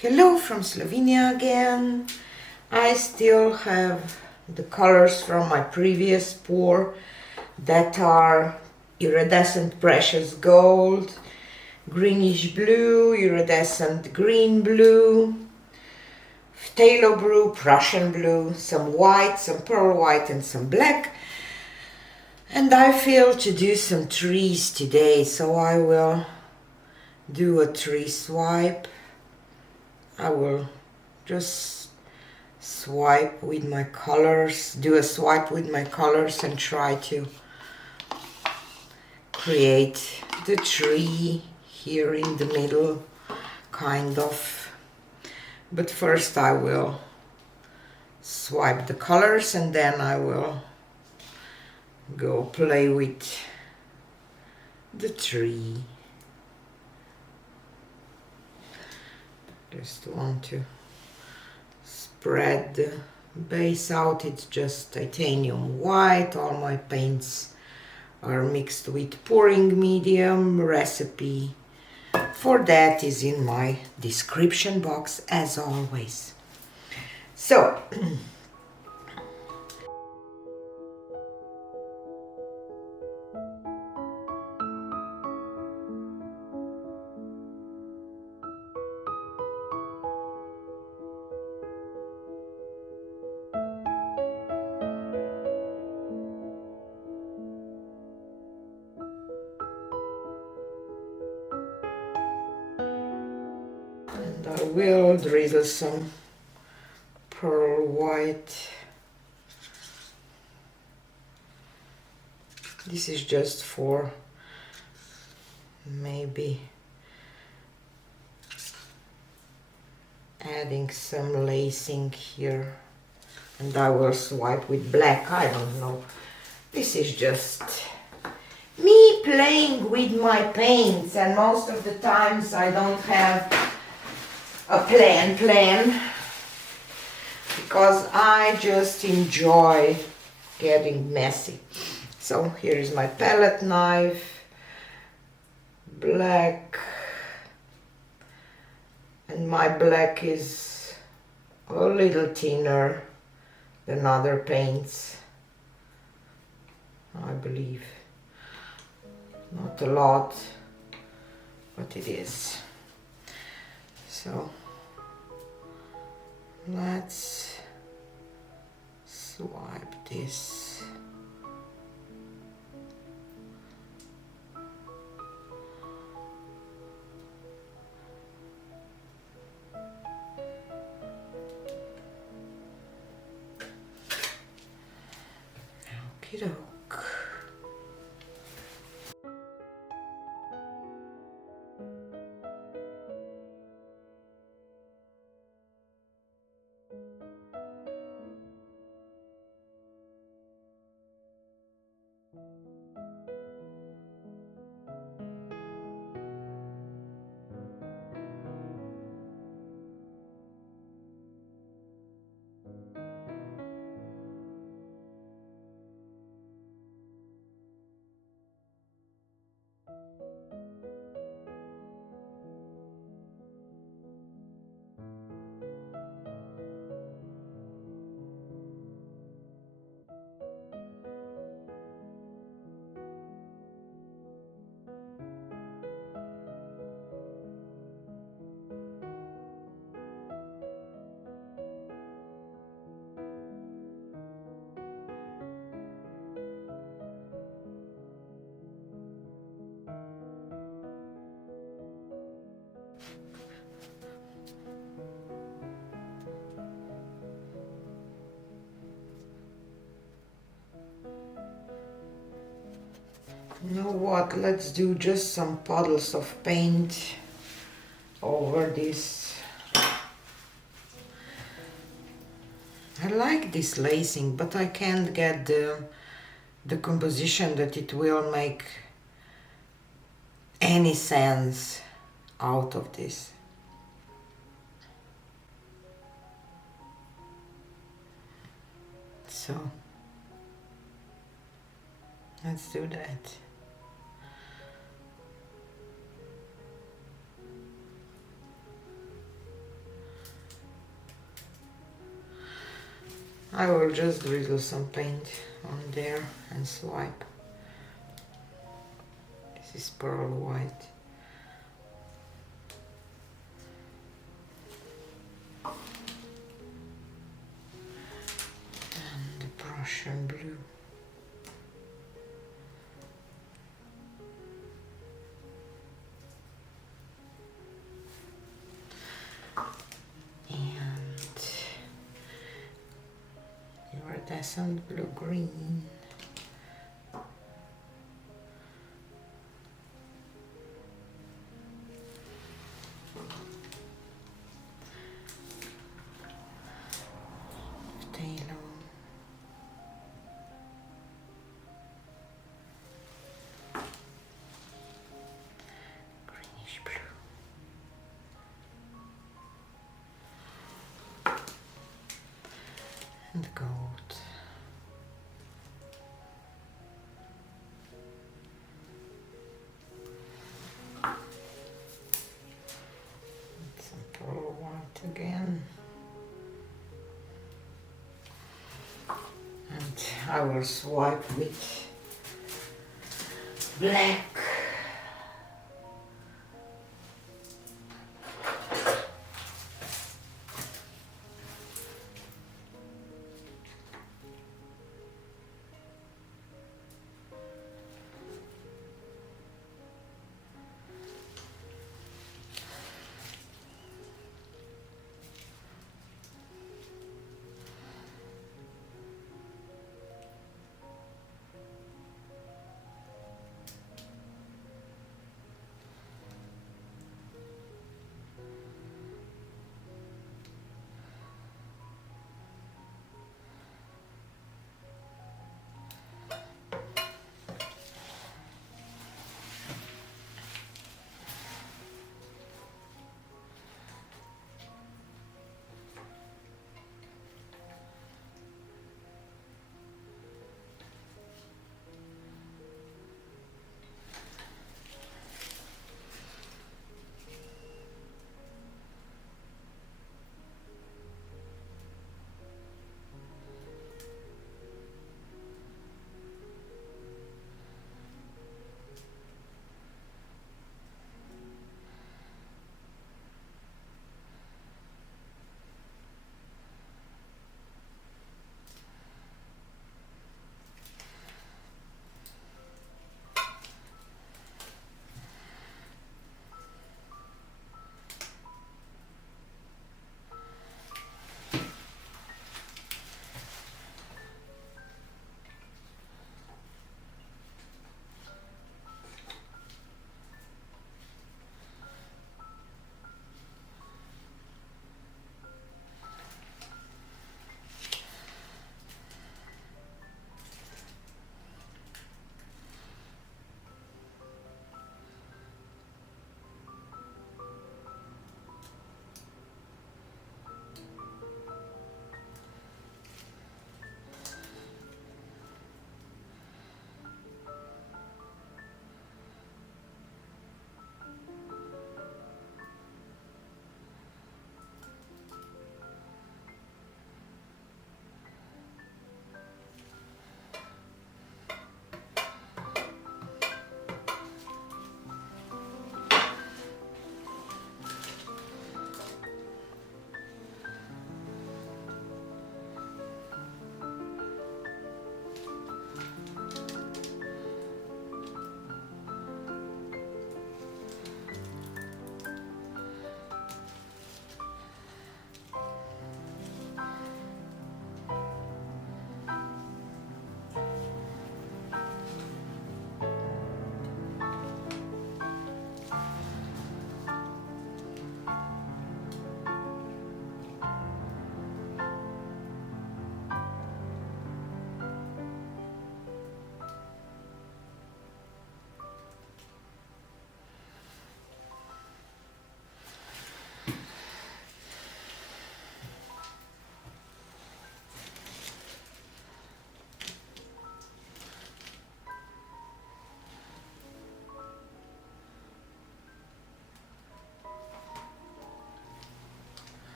Hello from Slovenia again. I still have the colors from my previous pour that are iridescent precious gold, greenish blue, iridescent green blue, phthalo blue, Prussian blue, some white, some pearl white and some black. And I feel to do some trees today, so I will do a tree swipe. I will just swipe with my colors, do a swipe with my colors and try to create the tree here in the middle, kind of. But first I will swipe the colors and then I will go play with the tree. Just want to spread the base out. It's just titanium white. All my paints are mixed with pouring medium. Recipe for that is in my description box as always. So I will drizzle some pearl white. This is just for maybe adding some lacing here, and I will swipe with black. I don't know. This is just me playing with my paints, and most of the times I don't have a plan because I just enjoy getting messy. So here is my palette knife, black, and my black is a little thinner than other paints, I believe. Not a lot, but it is. So let's swipe this. Okie doke. You know what, let's do just some puddles of paint over this. I like this lacing, but I can't get the composition that it will make any sense out of this. So let's do that. I will just drizzle some paint on there and swipe. This is pearl white. And the Prussian blue. Iridescent blue green. Phthalo. Greenish blue. And gold. Some pearl white again. And I will swipe with black.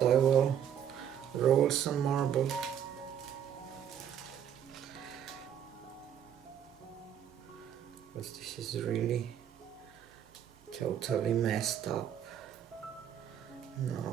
I will roll some marble. Because this is really totally messed up now.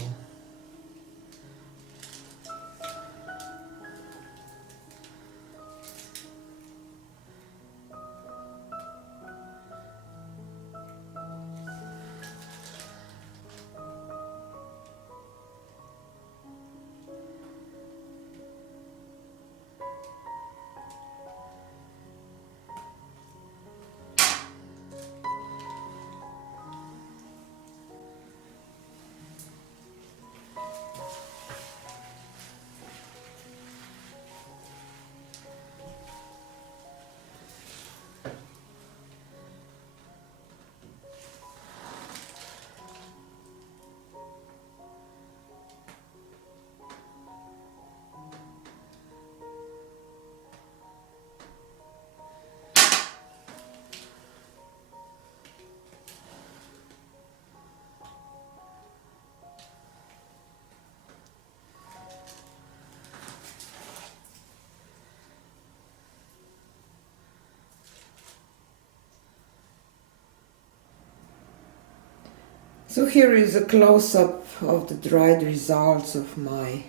So here is a close-up of the dried results of my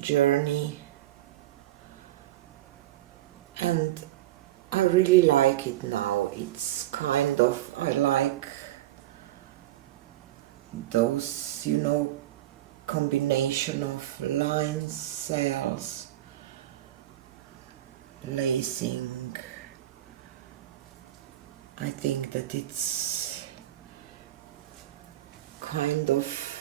journey, and I really like it now. It's kind of, I like those, you know, combination of lines, cells, lacing. I think that it's kind of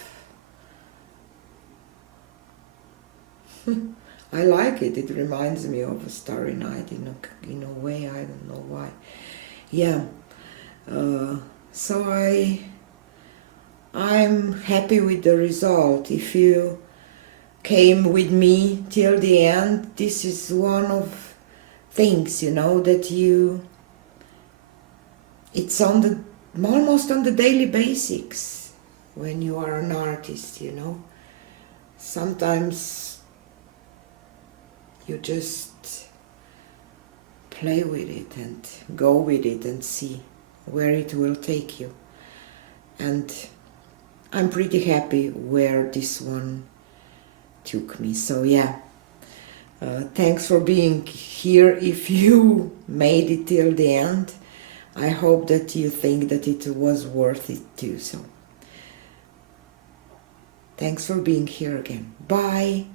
I like it. It reminds me of a starry night in a way. I don't know why. Yeah. So I'm happy with the result. If you came with me till the end, this is one of things, you know, that it's on the almost on the daily basics when you are an artist, you know. Sometimes you just play with it and go with it and see where it will take you. And I'm pretty happy where this one took me. So yeah, thanks for being here. If you made it till the end, I hope that you think that it was worth it too. So thanks for being here again. Bye.